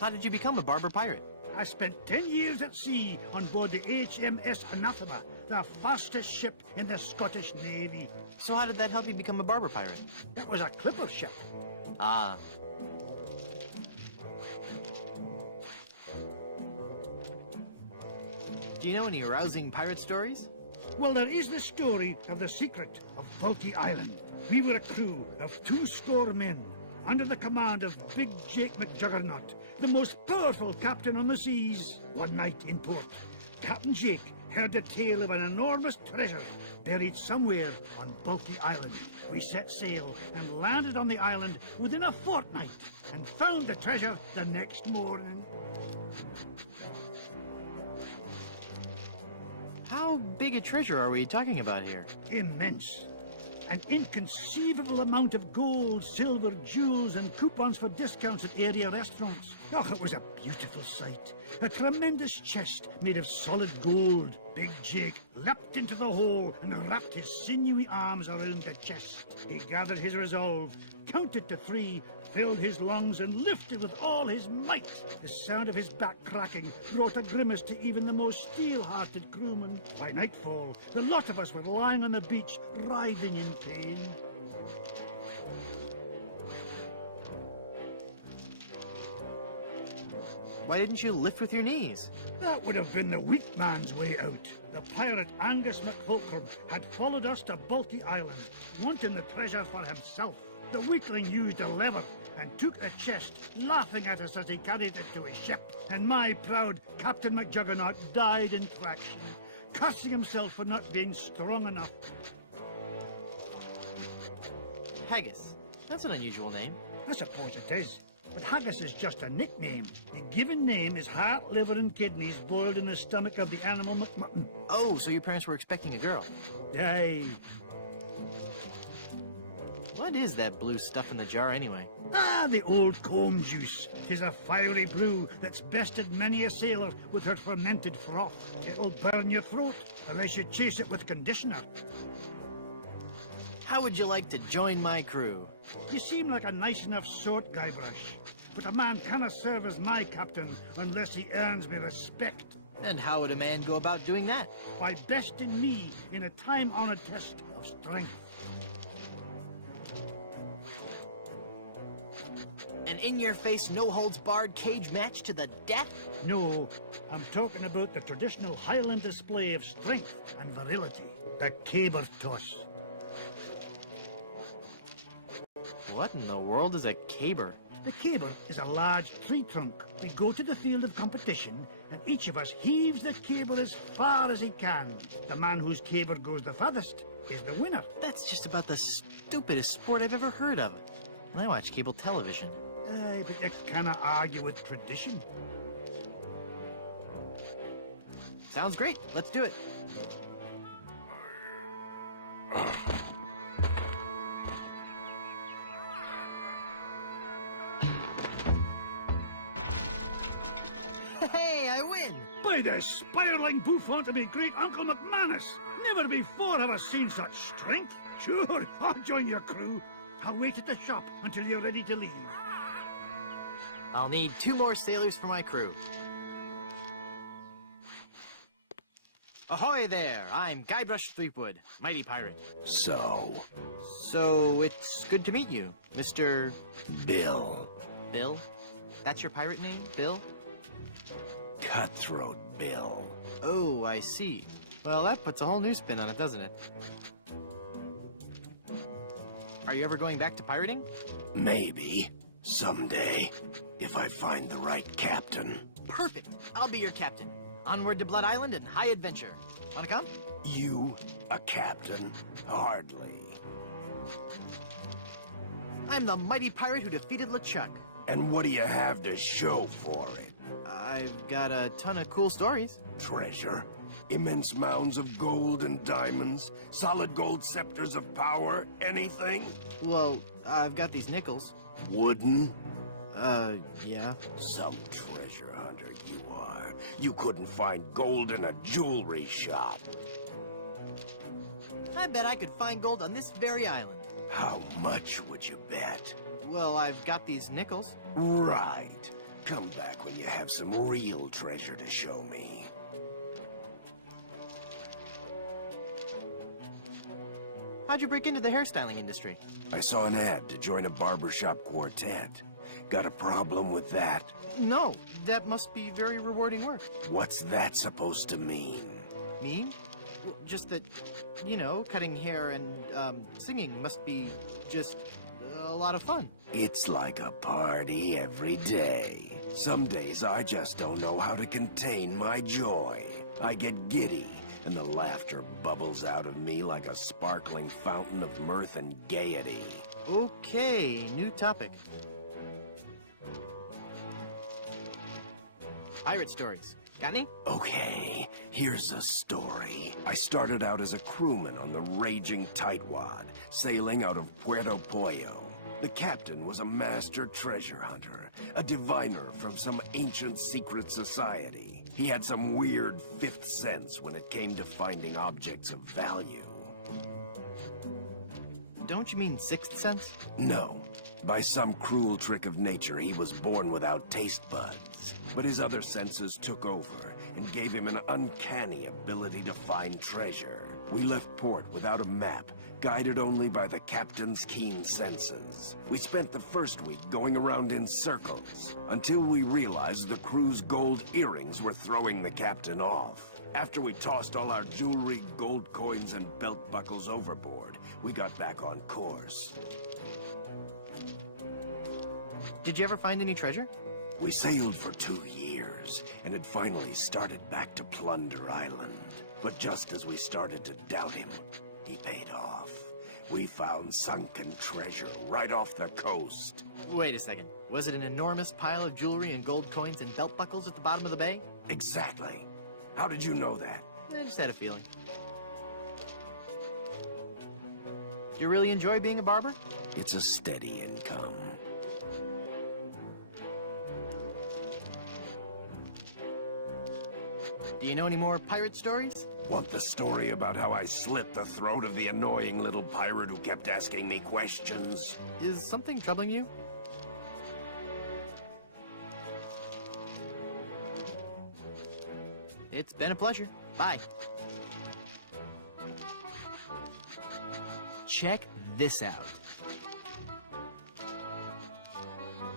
How did you become a barber pirate? I spent 10 years at sea on board the HMS Anathema, the fastest ship in the Scottish Navy. So how did that help you become a barber pirate? It was a clipper ship. Ah. Do you know any rousing pirate stories? Well, there is the story of the secret of Bulky Island. We were a crew of 200 men, under the command of Big Jake McJuggernaut, the most powerful captain on the seas. One night in port, Captain Jake heard the tale of an enormous treasure buried somewhere on Bulky Island. We set sail and landed on the island within a fortnight and found the treasure the next morning. How big a treasure are we talking about here? Immense. An inconceivable amount of gold, silver, jewels, and coupons for discounts at area restaurants. Oh, it was a beautiful sight. A tremendous chest made of solid gold. Big Jake leapt into the hole and wrapped his sinewy arms around the chest. He gathered his resolve, counted to 3, filled his lungs, and lifted with all his might. The sound of his back cracking brought a grimace to even the most steel-hearted crewman. By nightfall, the lot of us were lying on the beach, writhing in pain. Why didn't you lift with your knees? That would have been the weak man's way out. The pirate Angus MacFulcrum had followed us to Bulky Island, wanting the treasure for himself. The weakling used a lever and took the chest, laughing at us as he carried it to his ship. And my proud Captain McJuggernaut died in traction, cursing himself for not being strong enough. Haggis. That's an unusual name. I suppose it is. But haggis is just a nickname. The given name is heart, liver, and kidneys boiled in the stomach of the animal McMutton. Oh, so your parents were expecting a girl. Aye. What is that blue stuff in the jar anyway? Ah, the old comb juice. 'Tis a fiery brew that's bested many a sailor with her fermented froth. It'll burn your throat unless you chase it with conditioner. How would you like to join my crew? You seem like a nice enough sort, Guybrush. But a man cannot serve as my captain unless he earns me respect. And how would a man go about doing that? By besting me in a time-honored test of strength. An in-your-face, no-holds-barred cage match to the death? No, I'm talking about the traditional Highland display of strength and virility. The caber toss. What in the world is a caber? The caber is a large tree trunk. We go to the field of competition, and each of us heaves the caber as far as he can. The man whose caber goes the farthest is the winner. That's just about the stupidest sport I've ever heard of. And I watch cable television. Aye, but you cannot argue with tradition. Sounds great. Let's do it. Hey, I win! By the spiraling bouffant of me great Uncle McManus! Never before have I seen such strength. Sure, I'll join your crew. I'll wait at the shop until you're ready to leave. I'll need 2 more sailors for my crew. Ahoy there! I'm Guybrush Threepwood, mighty pirate. So, It's good to meet you, Mr. Bill. Bill? That's your pirate name, Bill? Cutthroat Bill. Oh, I see. Well, that puts a whole new spin on it, doesn't it? Are you ever going back to pirating? Maybe. Someday. If I find the right captain. Perfect! I'll be your captain. Onward to Blood Island and high adventure. Wanna come? You, a captain? Hardly. I'm the mighty pirate who defeated LeChuck. And what do you have to show for it? I've got a ton of cool stories. Treasure? Immense mounds of gold and diamonds? Solid gold scepters of power? Anything? Well, I've got these nickels. Wooden? Yeah. Some treasure hunter you are. You couldn't find gold in a jewelry shop. I bet I could find gold on this very island. How much would you bet? Well, I've got these nickels. Right. Come back when you have some real treasure to show me. How'd you break into the hairstyling industry? I saw an ad to join a barbershop quartet. Got a problem with that? No, that must be very rewarding work. What's that supposed to mean? Mean? Well, just that, you know, cutting hair and singing must be just a lot of fun. It's like a party every day. Some days I just don't know how to contain my joy. I get giddy, and the laughter bubbles out of me like a sparkling fountain of mirth and gaiety. Okay, new topic. Pirate stories. Got any? Okay, here's a story. I started out as a crewman on the raging tightwad, sailing out of Puerto Pollo. The captain was a master treasure hunter, a diviner from some ancient secret society. He had some weird fifth sense when it came to finding objects of value. Don't you mean sixth sense? No. By some cruel trick of nature, he was born without taste buds. But his other senses took over and gave him an uncanny ability to find treasure. We left port without a map, guided only by the captain's keen senses. We spent the first week going around in circles, until we realized the crew's gold earrings were throwing the captain off. After we tossed all our jewelry, gold coins, and belt buckles overboard, we got back on course. Did you ever find any treasure? We sailed for 2 years, and had finally started back to Plunder Island. But just as we started to doubt him, he paid off. We found sunken treasure right off the coast. Wait a second. Was it an enormous pile of jewelry and gold coins and belt buckles at the bottom of the bay? Exactly. How did you know that? I just had a feeling. Do you really enjoy being a barber? It's a steady income. Do you know any more pirate stories? Want the story about how I slit the throat of the annoying little pirate who kept asking me questions? Is something troubling you? It's been a pleasure. Bye. Check this out.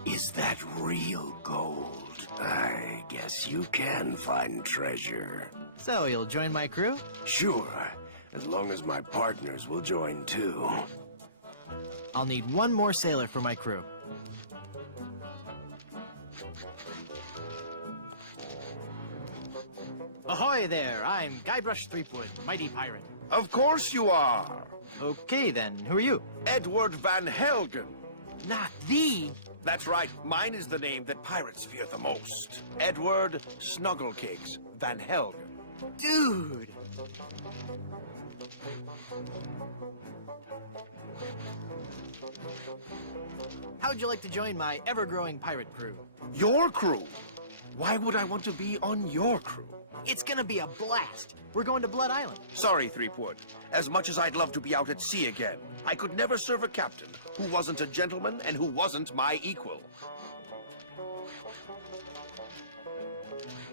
Is that real gold? I guess you can find treasure. So, you'll join my crew? Sure, as long as my partners will join too. I'll need one more sailor for my crew. Ahoy there! I'm Guybrush Threepwood, mighty pirate. Of course you are. Okay then, who are you? Edward Van Helgen. Not thee! That's right, mine is the name that pirates fear the most. Edward Snugglecakes Van Helgen. Dude! How'd you like to join my ever-growing pirate crew? Your crew? Why would I want to be on your crew? It's gonna be a blast! We're going to Blood Island. Sorry, Threepwood. As much as I'd love to be out at sea again, I could never serve a captain who wasn't a gentleman and who wasn't my equal.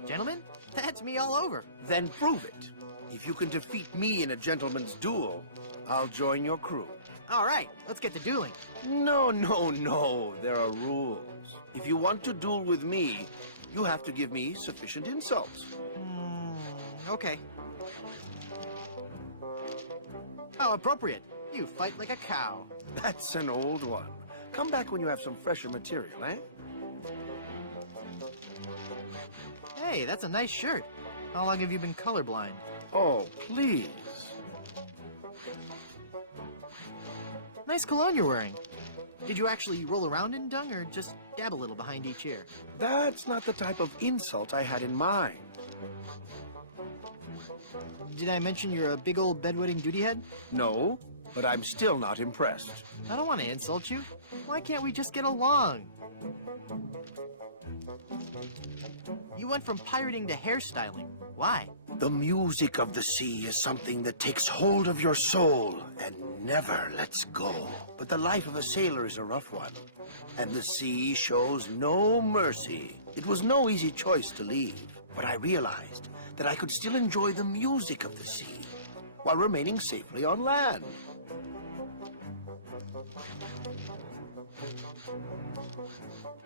Gentlemen, that's me all over. Then prove it. If you can defeat me in a gentleman's duel, I'll join your crew. All right, let's get to dueling. No, no, no. There are rules. If you want to duel with me, you have to give me sufficient insults. Okay. How appropriate. You fight like a cow. That's an old one. Come back when you have some fresher material, eh? Hey, that's a nice shirt. How long have you been colorblind? Oh, please. Nice cologne you're wearing. Did you actually roll around in dung or just dab a little behind each ear? That's not the type of insult I had in mind. Did I mention you're a big old bedwetting duty head? No, but I'm still not impressed. I don't want to insult you. Why can't we just get along? You went from pirating to hairstyling. Why? The music of the sea is something that takes hold of your soul and never lets go. But the life of a sailor is a rough one, and the sea shows no mercy. It was no easy choice to leave, but I realized that I could still enjoy the music of the sea while remaining safely on land.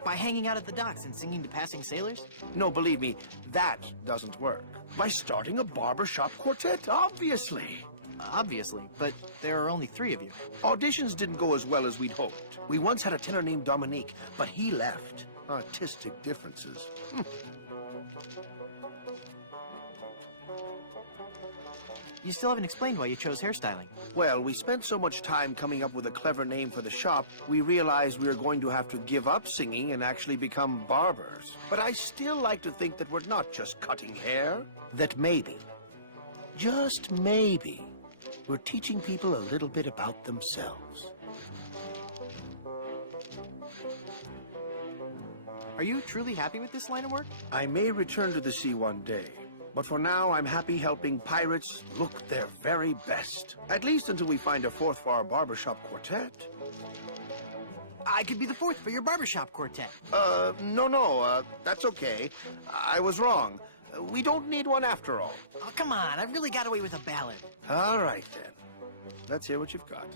By hanging out at the docks and singing to passing sailors? No, believe me, that doesn't work. By starting a barbershop quartet, obviously. Obviously, but there are only 3 of you. Auditions didn't go as well as we'd hoped. We once had a tenor named Dominique, but he left. Artistic differences. You still haven't explained why you chose hairstyling. Well, we spent so much time coming up with a clever name for the shop, we realized we were going to have to give up singing and actually become barbers. But I still like to think that we're not just cutting hair. That maybe, just maybe, we're teaching people a little bit about themselves. Are you truly happy with this line of work? I may return to the sea one day, but for now I'm happy helping pirates look their very best. At least until we find a 4th for our barbershop quartet. I could be the 4th for your barbershop quartet. No, that's okay. I was wrong. We don't need one after all. Oh, come on, I really got away with a ballad. All right, then. Let's hear what you've got.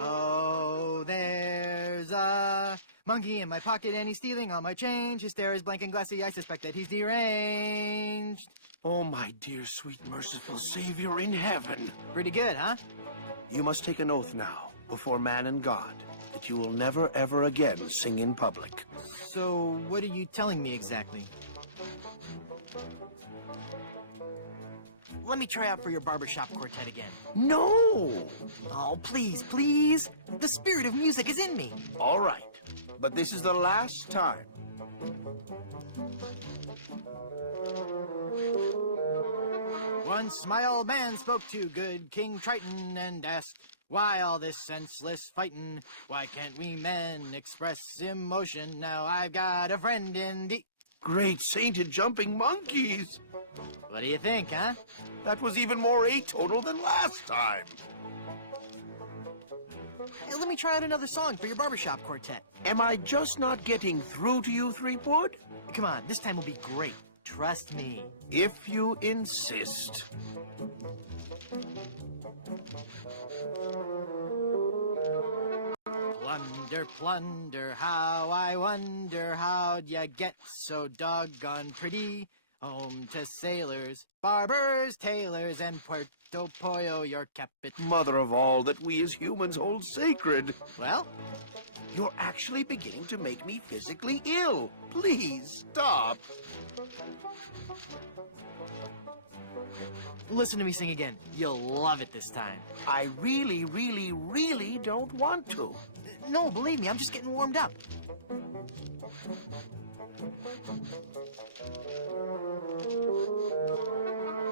Oh, there's a monkey in my pocket and he's stealing all my change. His stare is blank and glassy, I suspect that he's deranged. Oh, my dear, sweet, merciful Savior in heaven. Pretty good, huh? You must take an oath now, before man and God, that you will never, ever again sing in public. So, what are you telling me exactly? Let me try out for your barbershop quartet again. No! Oh, please, please. The spirit of music is in me. All right, but this is the last time. Once my old man spoke to good King Triton and asked, why all this senseless fightin'? Why can't we men express emotion? Now I've got a friend in the... Great sainted jumping monkeys! What do you think, huh? That was even more atonal than last time. Hey, let me try out another song for your barbershop quartet. Am I just not getting through to you, Threepwood? Come on, this time will be great. Trust me. If you insist. Plunder, plunder, how I wonder how'd ya get so doggone pretty? Home to sailors, barbers, tailors, and Puerto Pollo, your capital. Mother of all that we as humans hold sacred. Well, You're actually beginning to make me physically ill. Please stop. listen to me sing again. You'll love it this time. I really, really, really don't want to. No, believe me, I'm just getting warmed up.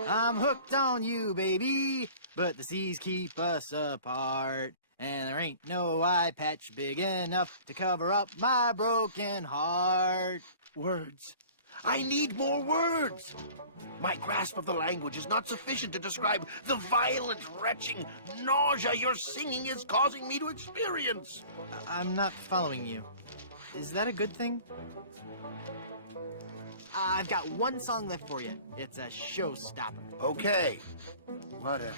I'm hooked on you, baby, but the seas keep us apart. And there ain't no eye patch big enough to cover up my broken heart. Words. I need more words. My grasp of the language is not sufficient to describe the violent, retching nausea your singing is causing me to experience. I'm not following you. Is that a good thing? I've got one song left for you. It's a showstopper. Okay. Whatever.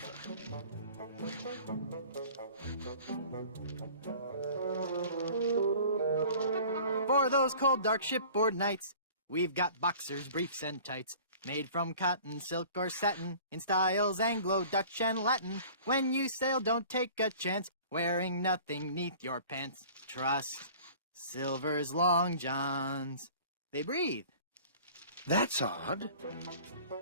For those cold, dark shipboard nights, we've got boxers, briefs, and tights. Made from cotton, silk, or satin, in styles Anglo, Dutch, and Latin. When you sail, don't take a chance, wearing nothing neath your pants. Trust Silver's long johns. They breathe. That's odd.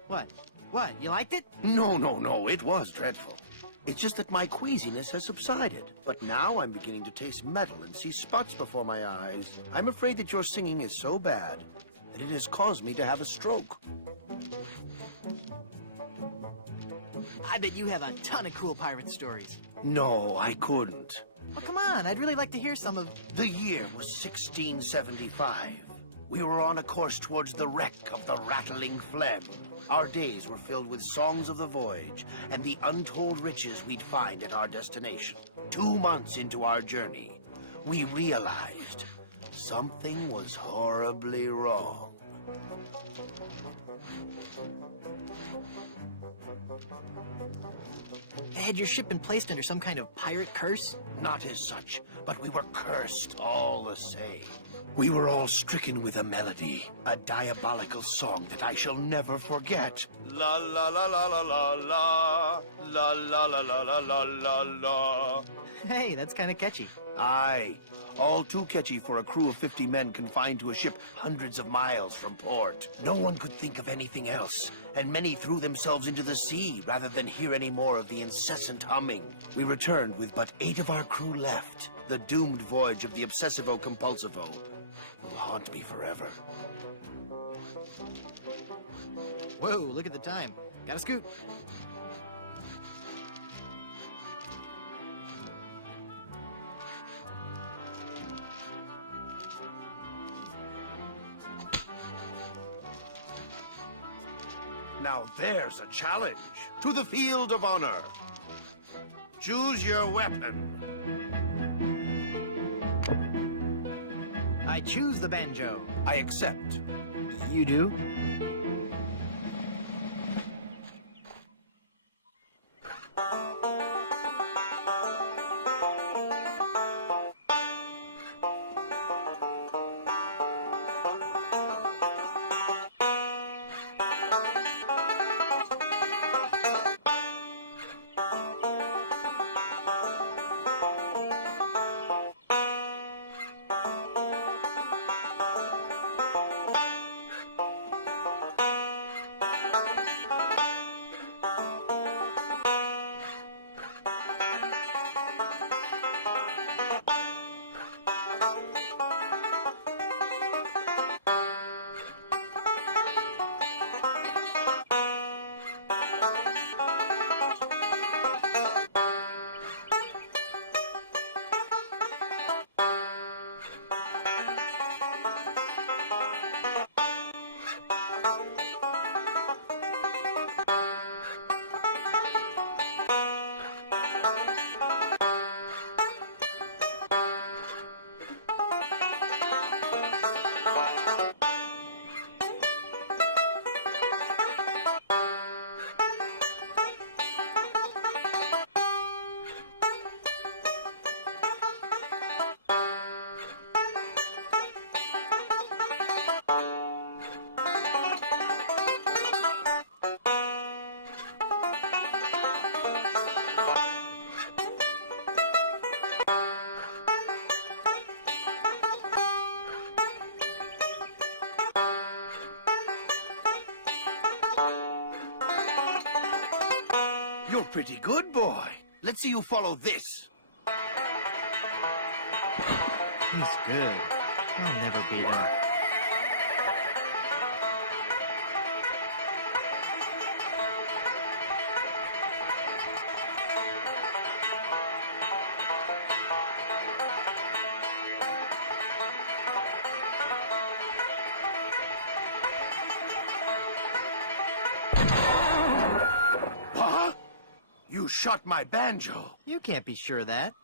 What? What? You liked it? No, it was dreadful. It's just that my queasiness has subsided. But now I'm beginning to taste metal and see spots before my eyes. I'm afraid that your singing is so bad that it has caused me to have a stroke. I bet you have a ton of cool pirate stories. No, I couldn't. Well, come on, I'd really like to hear some of... The year was 1675. We were on a course towards the wreck of the Rattling Phlegm. Our days were filled with songs of the voyage and the untold riches we'd find at our destination. 2 months into our journey, we realized something was horribly wrong. Had your ship been placed under some kind of pirate curse? Not as such, but we were cursed all the same. We were all stricken with a melody, a diabolical song that I shall never forget. La la la la la la la, la la la la la la la la. Hey, that's kind of catchy. Aye, all too catchy for a crew of 50 men confined to a ship hundreds of miles from port. No one could think of anything else, and many threw themselves into the sea rather than hear any more of the incessant humming. We returned with but 8 of our crew left. The doomed voyage of the Obsessivo-Compulsivo will haunt me forever. Whoa, look at the time. Gotta scoot. Now there's a challenge. To the field of honor. Choose your weapon. I choose the banjo. I accept. You do? You're pretty good, boy. Let's see you follow this. He's good. I'll never beat him. What? You shot my banjo. You can't be sure of that.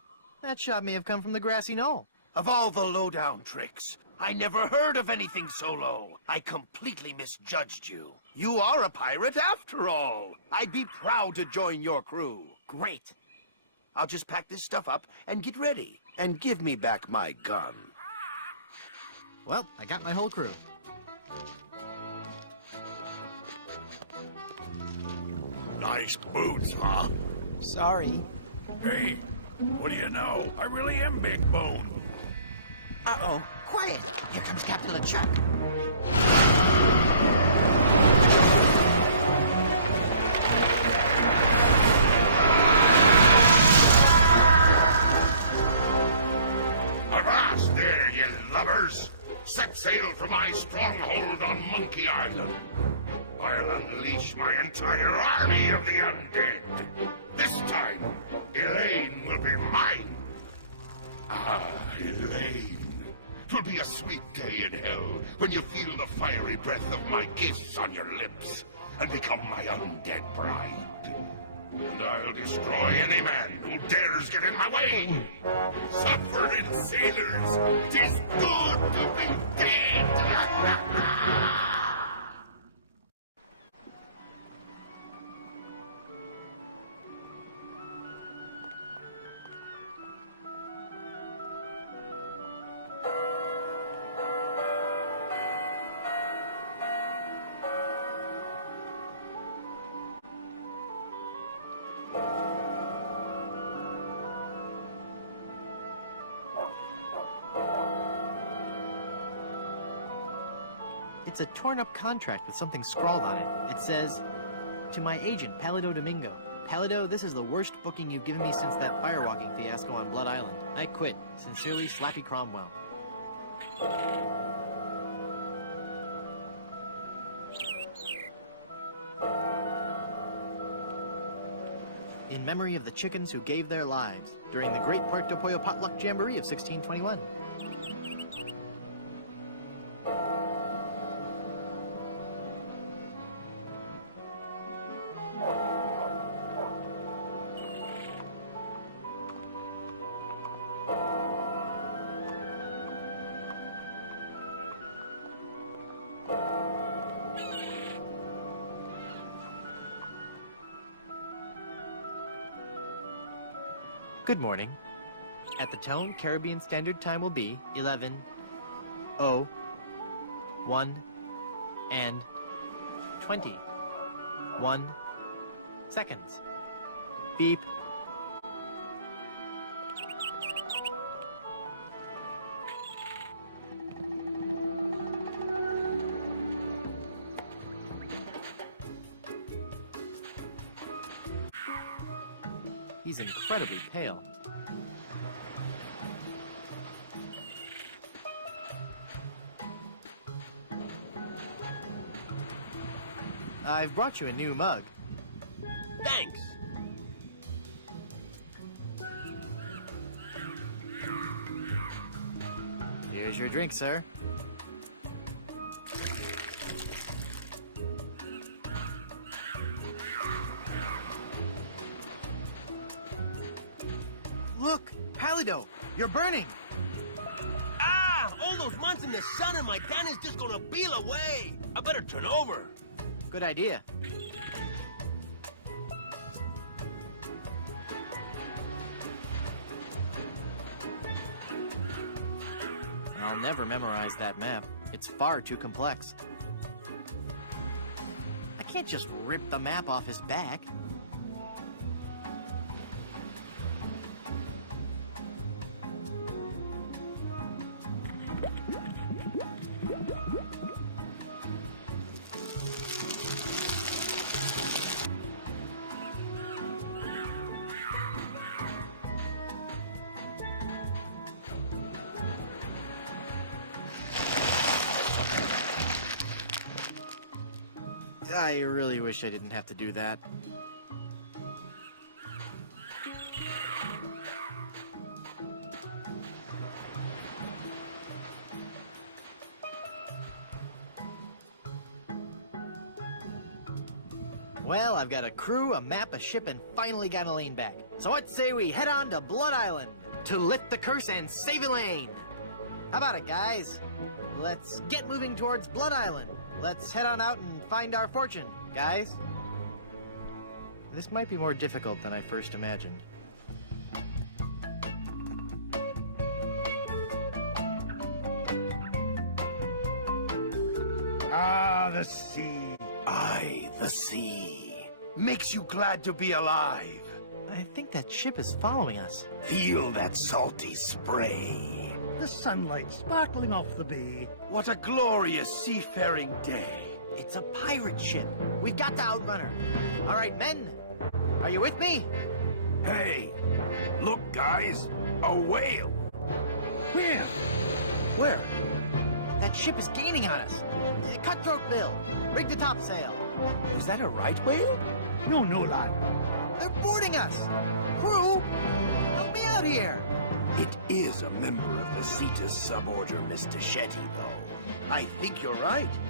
That shot may have come from the grassy knoll. Of all the lowdown tricks, I never heard of anything so low. I completely misjudged you. You are a pirate after all. I'd be proud to join your crew. Great. I'll just pack this stuff up and get ready. And give me back my gun. Well, I got my whole crew. Nice boots, huh? Sorry. Hey, what do you know? I really am big bone. Uh-oh. Quiet. Here comes Captain LeChuck. Avast there, you lubbers! Set sail for my stronghold on Monkey Island. I'll unleash my entire army of the undead. This time, Elaine will be mine. Ah, Elaine. 'Twill be a sweet day in hell when you feel the fiery breath of my kiss on your lips and become my undead bride. and I'll destroy any man who dares get in my way. Suffering sailors, 'tis good to be dead. It's a torn-up contract with something scrawled on it. It says, "To my agent, Palido Domingo. Palido, this is the worst booking you've given me since that firewalking fiasco on Blood Island. I quit. Sincerely, Slappy Cromwell." In memory of the chickens who gave their lives during the Great Puerto Pollo Potluck Jamboree of 1621. Good morning. At the tone, Caribbean Standard Time will be 11:01 and 21 seconds. Beep. He's incredibly pale. I've brought you a new mug. Thanks. Here's your drink, sir. Look, Palido, you're burning. Ah! All those months in the sun and my tan is just gonna peel away. I better turn over. Good idea. I'll never memorize that map. It's far too complex. I can't just rip the map off his back. I really wish I didn't have to do that. Well, I've got a crew, a map, a ship, and finally got Elaine back. So what say we head on to Blood Island to lift the curse and save Elaine? How about it, guys? Let's get moving towards Blood Island. Let's head on out and find our fortune, guys. This might be more difficult than I first imagined. Ah, the sea. Aye, the sea. Makes you glad to be alive. I think that ship is following us. Feel that salty spray. The sunlight sparkling off the bay. What a glorious seafaring day. It's a pirate ship. We've got to outrun her. All right, men. Are you with me? Hey, look, guys. A whale. Where? Where? That ship is gaining on us. Cutthroat Bill, rig the topsail. Is that a right whale? No, lad. They're boarding us. Crew, help me out here. It is a member of the Cetus suborder, Mr. Shetty, though. I think you're right.